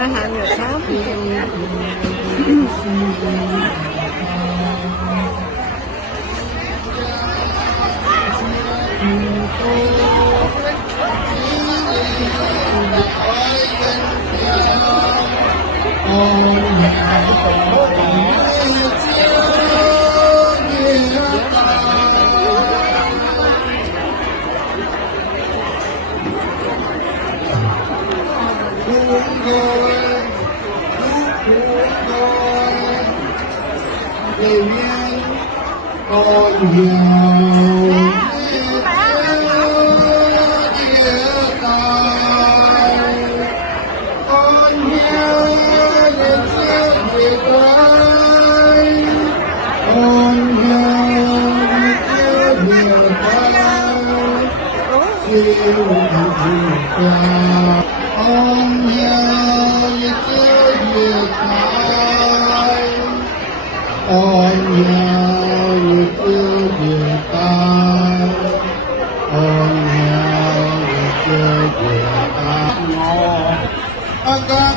2 giờ sáng. con nhiều con hiếu đến trước việc ơi con hiếu đến việc ơi yêu việc con hiếu đến việc ơi con hiếu yêu việc ta con hiếu yêu việc ta ngộ các